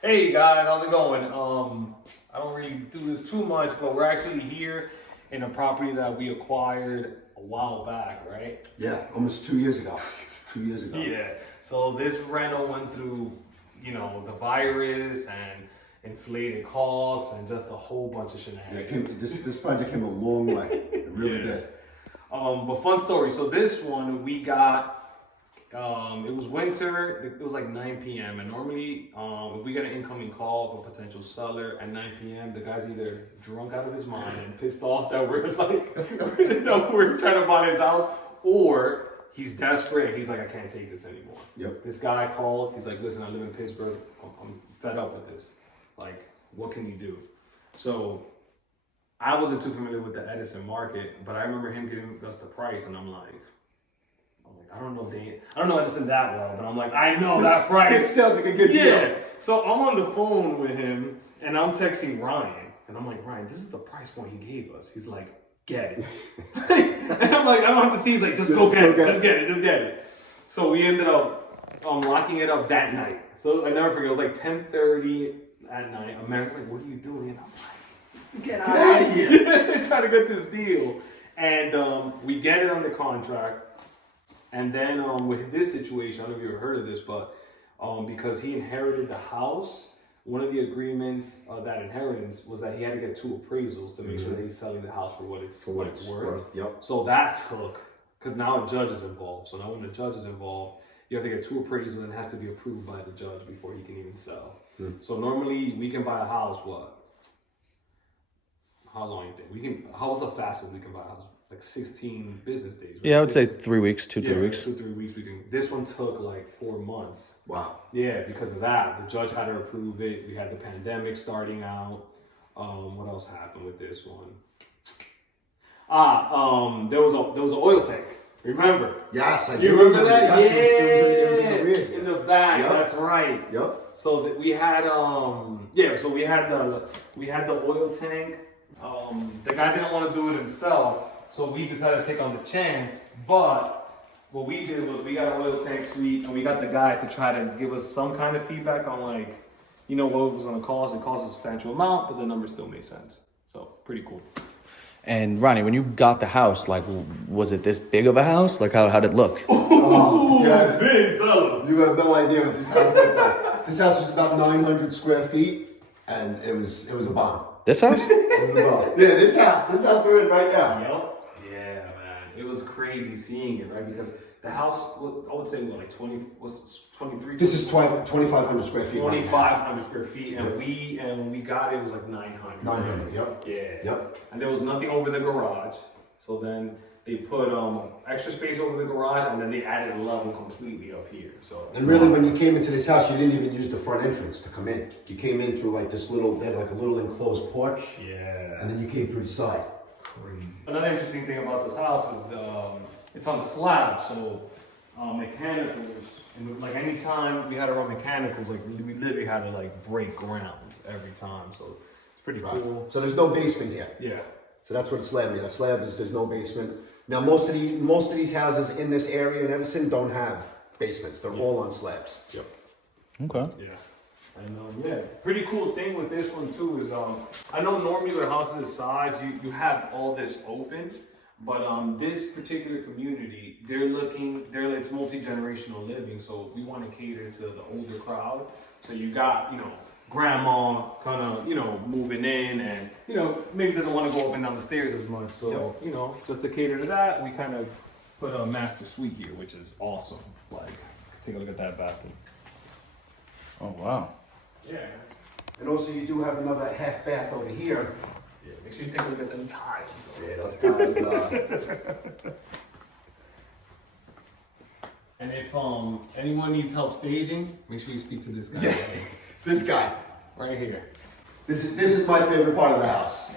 Hey guys, how's it going? I don't really do this too much, but we're actually here in a property that we acquired a while back, right? Yeah, almost 2 years ago. 2 years ago. Yeah. So this rental went through, the virus and inflated costs and just a whole bunch of Yeah, shenanigans. this project came a long way. It really Yeah. did. But fun story. So this one we got. It was winter. It was like 9 p.m. And normally, if we get an incoming call of a potential seller at 9 p.m., the guy's either drunk out of his mind and pissed off that we're we're trying to buy his house, or he's desperate. He's like, I can't take this anymore. Yep. This guy called. He's like, listen, I live in Pittsburgh. I'm fed up with this. Like, what can you do? So I wasn't too familiar with the Edison market, but I remember him giving us the price, and I'm like, I don't know Edison that well, but I'm like, I know that price. This sounds like a good deal. So I'm on the phone with him and I'm texting Ryan and I'm like, Ryan, this is the price point he gave us. He's like, get it. And I'm like, I don't have to see. He's like, just get it. So we ended up locking it up that night. So I never forget, it was like 10:30 at night. America's like, what are you doing? And I'm like, get out of here. Trying to get this deal. And we get it under contract. And then with this situation, I don't know if you ever heard of this, but because he inherited the house, one of the agreements of that inheritance was that he had to get 2 appraisals to make sure that he's selling the house for what it's worth. Yep. So that took, because now a judge is involved. So now when the judge is involved, you have to get 2 appraisals and it has to be approved by the judge before he can even sell. So normally we can buy a house, how long you think? How's the fastest we can buy a house? Like 16 business days. Right? Yeah, I would say 3 weeks, 3 weeks. 2-3 weeks. This one took like 4 months. Wow. Yeah, because of that, the judge had to approve it. We had the pandemic starting out. What else happened with this one? There was an oil tank. Remember? Yes, I do. You remember that? Yes, Yeah, it was in the rear. in the back. Yep. That's right. Yep. So that we had so we had the oil tank. The guy didn't want to do it himself. So we decided to take on the chance, but what we did was we got an oil tank suite and we got the guy to try to give us some kind of feedback on what it was going to cost. It cost a substantial amount, but the numbers still made sense. So pretty cool. And Ronnie, when you got the house, like, was it this big of a house? Like, how did it look? Oh, yeah. Big, tell him. You have no idea what this house looked like. This house was about 900 square feet, and it was a bomb. This house? It was a bomb. Yeah, this house we're in right now. Yep. Yeah, man. It was crazy seeing it, right? Because the house, I would say, 23? This is 2,500 square feet. 2,500 square feet, and when we got it, it was like 900. 900, yep. Yeah. Yep. And there was nothing over the garage, so then they put extra space over the garage, and then they added a level completely up here. So. And really, when you came into this house, you didn't even use the front entrance to come in. You came in through like this little, they had like a little enclosed porch. Yeah. And then you came through the side. Crazy. Another interesting thing about this house is it's on the slab, so mechanicals. And like anytime we had to run mechanicals, like we literally had to like break ground every time. So it's pretty cool. So there's no basement here. Yeah. So that's what a slab is. A slab is there's no basement. Now most of these houses in this area in Edison don't have basements. They're all on slabs. Yep. Okay. Yeah. And pretty cool thing with this one too is I know normally with houses this size you have all this open, but this particular community it's multi-generational living, so we want to cater to the older crowd. So you got grandma kind of moving in and maybe doesn't want to go up and down the stairs as much. So just to cater to that, we kind of put a master suite here, which is awesome. Like, take a look at that bathroom. Oh, wow. Yeah. And also you do have another half bath over here. Yeah, make sure you take a look at them tiles. Yeah, those tiles. And if anyone needs help staging, make sure you speak to this guy. Yeah. This guy. Right here. This is my favorite part of the house.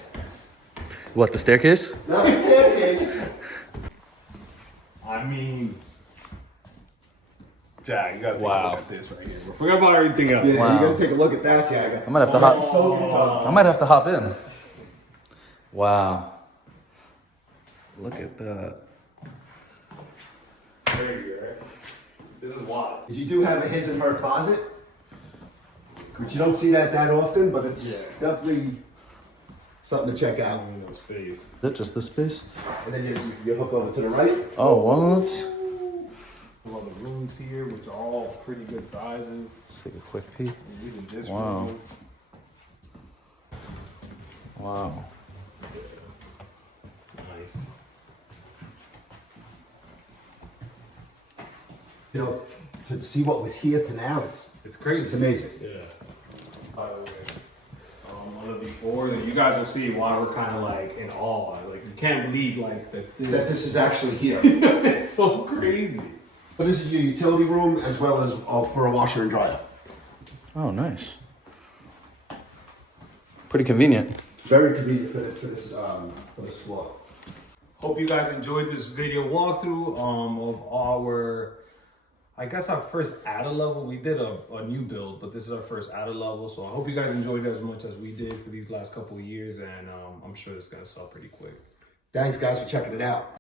What, the staircase? Not the staircase. I mean, Jack, you gotta take a Wow. look at this right here. Forget about everything else. Yeah, so Wow. you gotta take a look at that, Jagger. I might have to hop. I might have to hop in. Wow. Look at that. Crazy, right? This is wild. Because you do have a his and her closet. Which you don't see that often, but it's Yeah. definitely something to check out. No space. Is that just this space? And then you hook over to the right. Oh, what? All the rooms here, which are all pretty good sizes. Let's take a quick peek. Even this Wow. room. Wow. Nice. You know, to see what was here to now, It's crazy. it's amazing. Yeah. By the way, on the before, you guys will see why we're kind of like in awe. Like you can't believe like that. That this is actually here. It's so crazy. So this is your utility room as well as for a washer and dryer. Oh, nice. Pretty convenient. Very convenient for this floor. Hope you guys enjoyed this video walkthrough of our, I guess our first added level. We did a new build, but this is our first added level. So I hope you guys enjoyed it as much as we did for these last couple of years, and I'm sure it's gonna sell pretty quick. Thanks guys for checking it out.